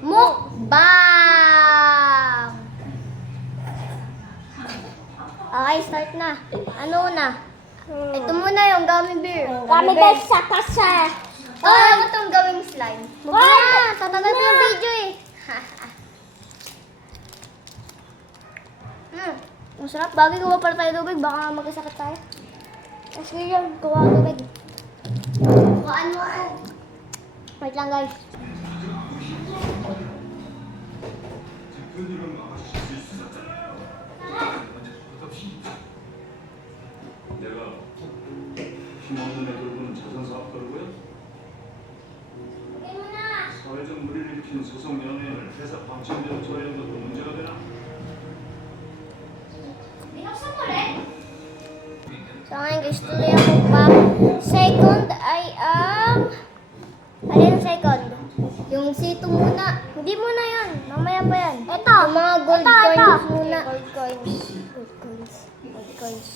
Mukbang! Okay, start na. Ano na? Ito muna yung gummy bear. Kami guys sa kasa. Ano itong gawing slime? Mukha! Tatagal ko yung video eh. Masarap. Bagay gawa para tayo tubig. Baka magkasakit tayo. Sige yan, gawa ang tubig. Bukaan mo ako. Wait lang guys. 내가 힘없는 애들 보는 자선사업 걸고요? 사회적 무리를 일으킨 소속 연예인을 회사 방침대로 처리한 것도 문제가 되나? So ngayon guys, tuloy ako pa. Second ay ang... Alin ang second? Yung C2 muna. Hindi muna yan. Mamaya pa yan. Ito. Yung mga gold coins muna. Gold coins. Gold coins. Gold coins.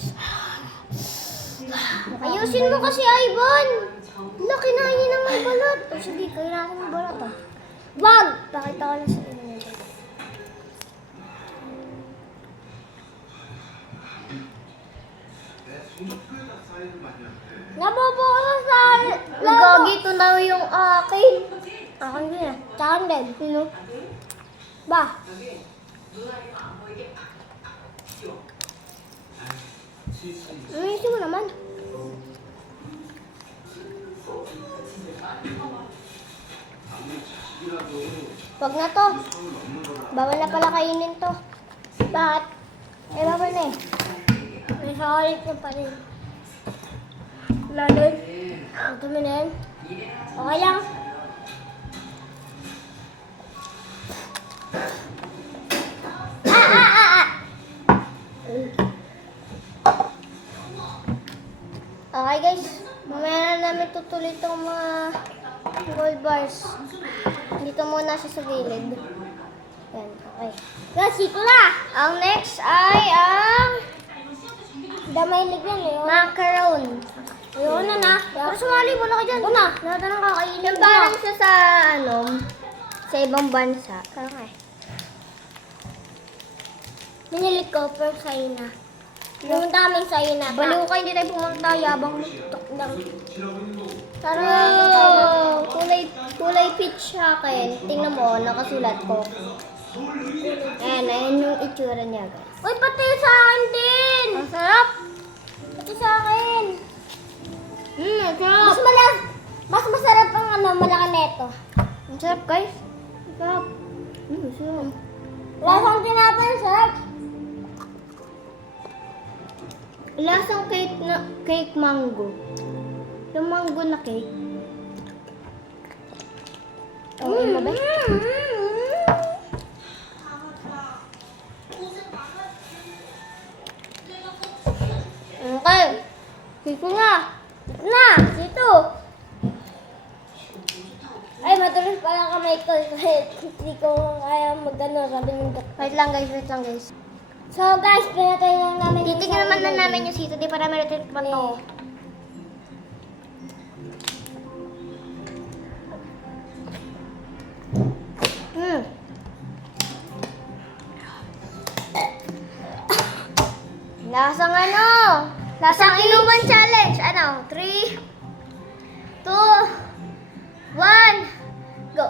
Ayusin mo kasi, Ivan. Laki na yun ang may balot. O sige, kailangan ng balot ah. Wag! Pakita ko lang sa inyo. Nabubuo sa Gagi, ito na yung akin. Akin din ah. Saan din? Sino? Ba? Ayusin mo naman. Wag na to. Bawal na pala kainin to. Bakit? Eh, bawal na eh. May salit na pa rin. Lalo. Ang dumi na yan. Okay lang. Okay guys, mamaya na namin tutuloy itong mga gold bars. Dito muna siya sa gilid. Yan, okay. Kasi ito na. Ang next ay ang Damay ligyan eh. macaron. Ayun na na. Pero sumali mo na ka dyan. Una. Lahat na kakainin. Yung parang siya sa, sa ibang bansa. Kaya nga eh. Binili ko pero sa'yo na. Yung daming sa'yo na. Baliw ka, hindi tayo pumunta. Yabang tok lang. Pero kulay peach sa akin. Tingnan mo, nakasulat ko. Ayan yung itsura niya guys. Uy, pati sa akin din. Ang sarap! Pati sa akin. Ang sarap! Mas masarap ang malaki neto. Ang sarap guys. Ang sarap. Ang sarap. Lasang tinapay, sarap. Lasang cake mango. Yung mango na cake. Okay na ba? Okay. Cake na. Na, dito. Ay, matulis pala kamay ko kahit hindi ko kaya mag-ano, sabi ng doktor. Wait lang guys. So guys, pinatay lang namin. Titignan naman na namin yung sito. Di para meron pa to. Lasang ano? Lasang inuman challenge. Ano? 3, 2, 1, go!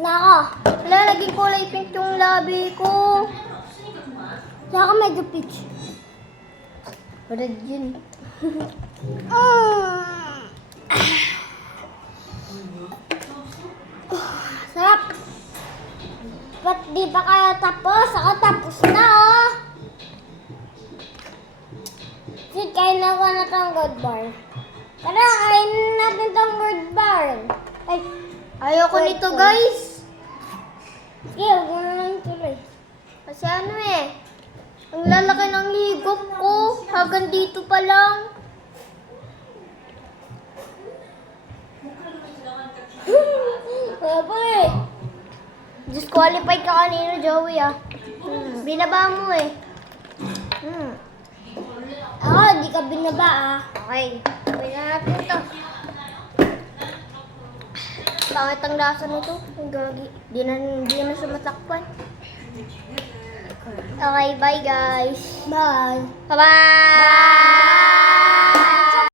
Na ako. Wala, naging kulay pink yung labi ko. Saka medyo peach. Red yun. Sarap. Ba't di pa kaya tapos? Ako tapos na oh. Sige, kain na ko na tong gold bar. Tara, kain natin tong gold bar. Ay, Ayoko nito guys. sige, huwag mo na lang tuloy. Kasi ano eh. Ang lalaki ng higop ko. Hanggang dito pa lang. Disqualified ka kanina, Joey, ah. Binaba mo eh. Ako, di ka binaba ah. Okay. Gawin na natin ito. Bakit ang lasa nito? Ang gagi. Di na siya matakpan. Okay, bye guys. Bye. Bye-bye!